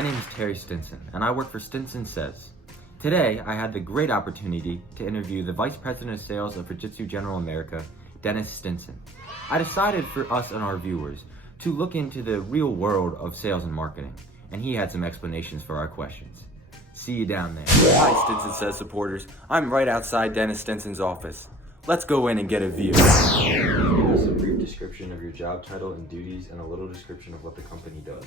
My name is Terry Stinson, and I work for Stinson Says. Today, I had the great opportunity to interview the Vice President of Sales of Fujitsu General America, Dennis Stinson. I decided for us and our viewers to look into the real world of sales and marketing, and he had some explanations for our questions. See you down there. Hi, Stinson Says supporters. I'm right outside Dennis Stinson's office. Let's go in and get a view. Give us a brief description of your job title and duties and a little description of what the company does.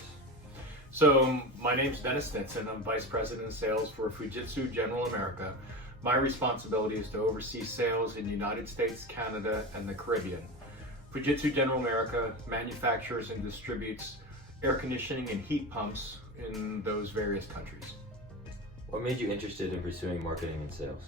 So my name's Dennis Stinson. I'm Vice President of Sales for Fujitsu General America. My responsibility is to oversee sales in the United States, Canada, and the Caribbean. Fujitsu General America manufactures and distributes air conditioning and heat pumps in those various countries. What made you interested in pursuing marketing and sales?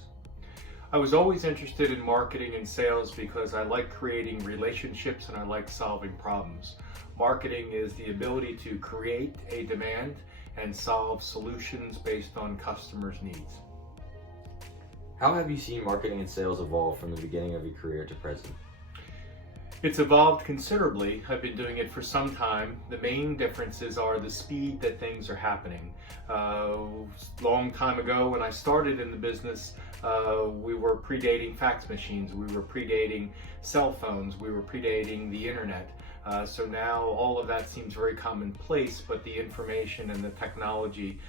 I was always interested in marketing and sales because I like creating relationships and I like solving problems. Marketing is the ability to create a demand and solve solutions based on customers' needs. How have you seen marketing and sales evolve from the beginning of your career to present? It's evolved considerably. I've been doing it for some time. The main differences are the speed that things are happening. Long time ago when I started in the business, we were predating fax machines, we were predating cell phones, we were predating the internet. So now all of that seems very commonplace, but the information and the technology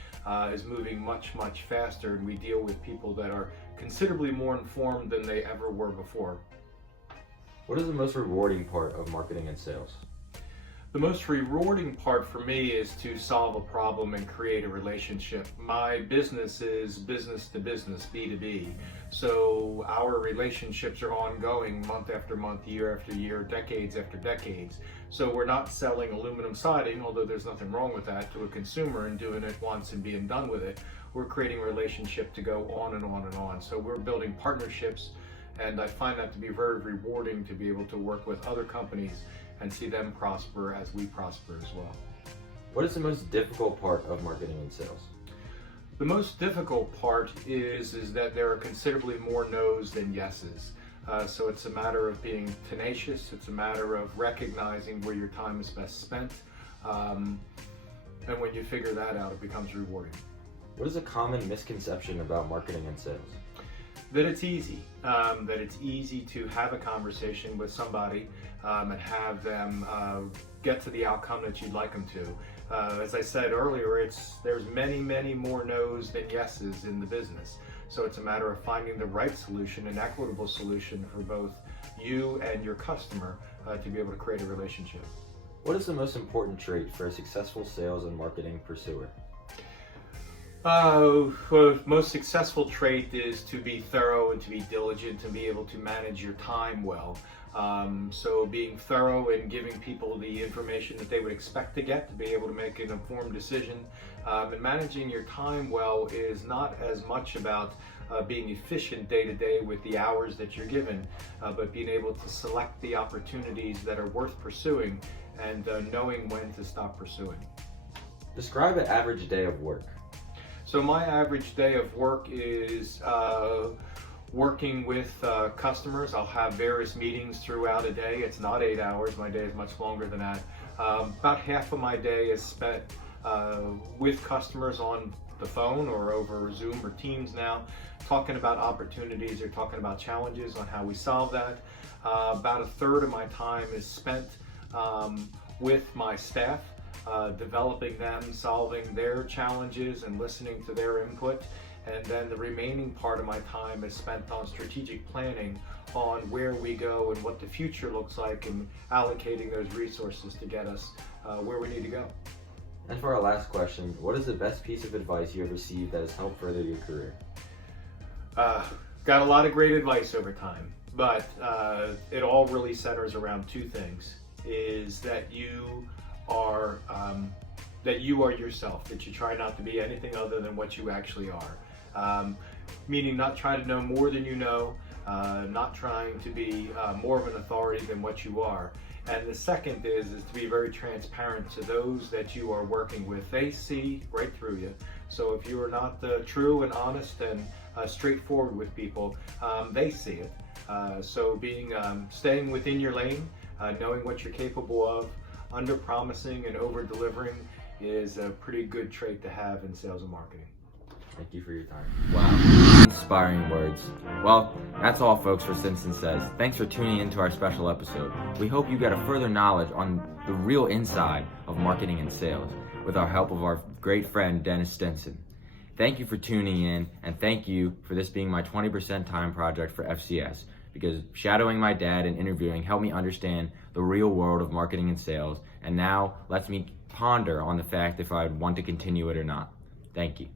is moving much, much faster, and we deal with people that are considerably more informed than they ever were before. What is the most rewarding part of marketing and sales? The most rewarding part for me is to solve a problem and create a relationship. My business is business to business, B2B. So our relationships are ongoing month after month, year after year, decades after decades. So we're not selling aluminum siding, although there's nothing wrong with that, to a consumer and doing it once and being done with it. We're creating a relationship to go on and on and on. So we're building partnerships, and I find that to be very rewarding to be able to work with other companies and see them prosper as we prosper as well. What is the most difficult part of marketing and sales? The most difficult part is that there are considerably more no's than yeses. So it's a matter of being tenacious, it's a matter of recognizing where your time is best spent, and when you figure that out, it becomes rewarding. What is a common misconception about marketing and sales? That it's easy. That it's easy to have a conversation with somebody and have them get to the outcome that you'd like them to. As I said earlier, there's many, many more no's than yeses in the business. So it's a matter of finding the right solution, an equitable solution for both you and your customer to be able to create a relationship. What is the most important trait for a successful sales and marketing pursuer? Well, the most successful trait is to be thorough and to be diligent and be able to manage your time well. So being thorough and giving people the information that they would expect to get to be able to make an informed decision. And managing your time well is not as much about being efficient day to day with the hours that you're given, but being able to select the opportunities that are worth pursuing and knowing when to stop pursuing. Describe an average day of work. So my average day of work is working with customers. I'll have various meetings throughout a day. It's not 8 hours. My day is much longer than that. About half of my day is spent with customers on the phone or over Zoom or Teams now, talking about opportunities or talking about challenges on how we solve that. About a third of my time is spent with my staff. Developing them, solving their challenges and listening to their input. And then the remaining part of my time is spent on strategic planning on where we go and what the future looks like and allocating those resources to get us where we need to go. And for our last question, what is the best piece of advice you have received that has helped further your career? Got a lot of great advice over time, but it all really centers around two things, is that you are yourself, that you try not to be anything other than what you actually are. Meaning not trying to know more than you know, not trying to be more of an authority than what you are. And the second is to be very transparent to those that you are working with. They see right through you. So if you are not true and honest and straightforward with people, they see it. So staying within your lane, knowing what you're capable of, under promising and over delivering, is a pretty good trait to have in sales and marketing. Thank you for your time. Wow. Inspiring words. Well, that's all, folks, for Stinson Says. Thanks for tuning into our special episode. We hope you get a further knowledge on the real inside of marketing and sales with our help of our great friend, Dennis Stinson. Thank you for tuning in, and thank you for this being my 20% time project for FCS, because shadowing my dad and interviewing helped me understand the real world of marketing and sales, and now lets me ponder on the fact if I'd want to continue it or not. Thank you.